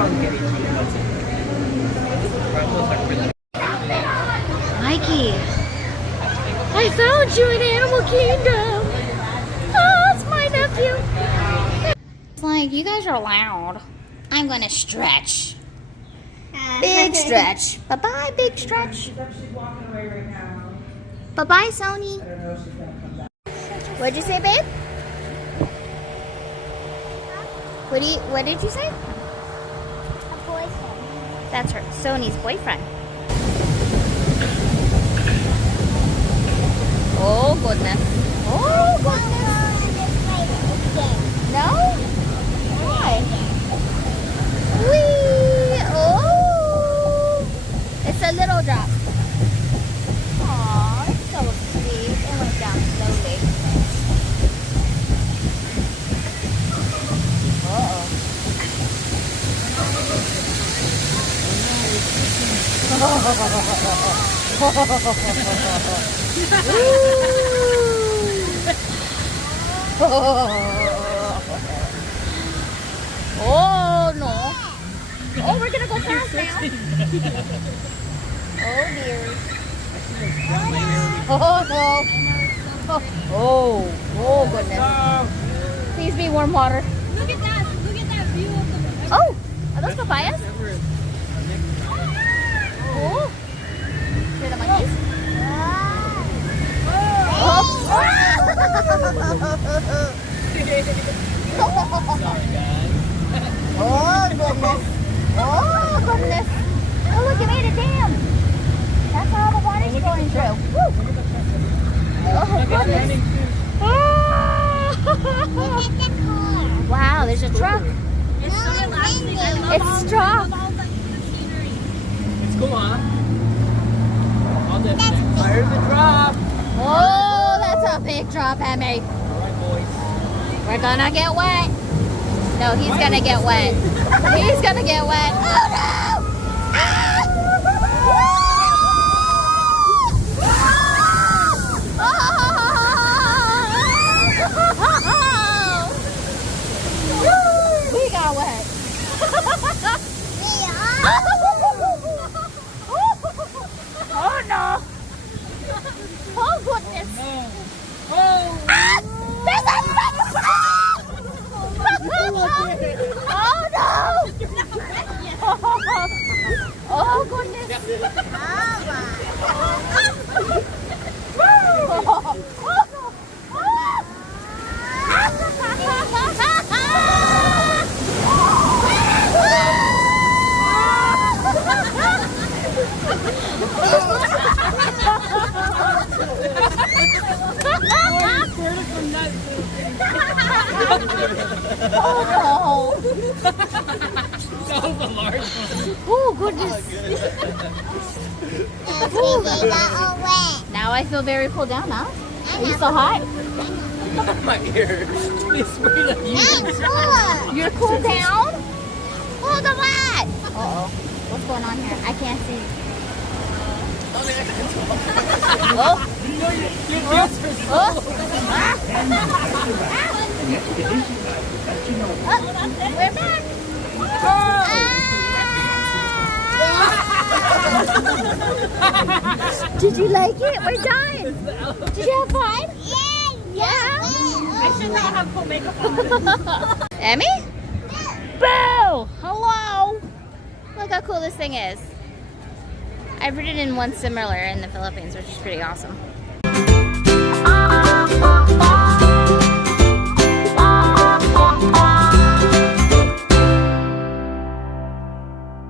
Mikey, I found you in Animal Kingdom. Oh, it's my nephew. It's like, you guys are loud. I'm gonna stretch. Big stretch. Bye-bye, big stretch. Bye-bye, Sony. What'd you say, babe? What did you say? A boyfriend. That's her, Sony's boyfriend. Oh, goodness. Oh, goodness. No? Why? Whee! Oh! It's a little drop. Aw, it's so sweet. It went down slowly. Uh-oh. Oh no. Oh, we're gonna go fast now. Oh dear. Oh no. Oh goodness. Please be warm water. Look at that view of the... Oh, are those papayas? Oh. Hear the monkeys? Oh. Oh goodness. Oh goodness. Oh look, it made a dam. That's how the water's going through. Woo. Oh goodness. Wow, there's a truck. It's so relaxing. I love It's strong. all the scenery. It's cool, huh? There's a drop. Oh, that's a big drop, Emmy. Alright, boys. We're gonna get wet. No, he's gonna get wet. He's gonna get wet. Oh no! Ah! Oh! We got wet. Oh no! Oh goodness! Oh! Ah! There's a Oh no! Oh goodness! Oh no! That was a large one. Oh goodness! Now I feel very cooled down, huh? Are you so hot? My ears. They sprayed on you. You're cooled down? Hold on, what? Uh-oh. What's going on here? I can't see. Oh. We're back. Did you like it? We're done. Did you have fun? Yeah. I should not have full makeup on. Emmy? Boo! Hello! Look how cool this thing is. I've ridden in one similar in the Philippines, which is pretty awesome.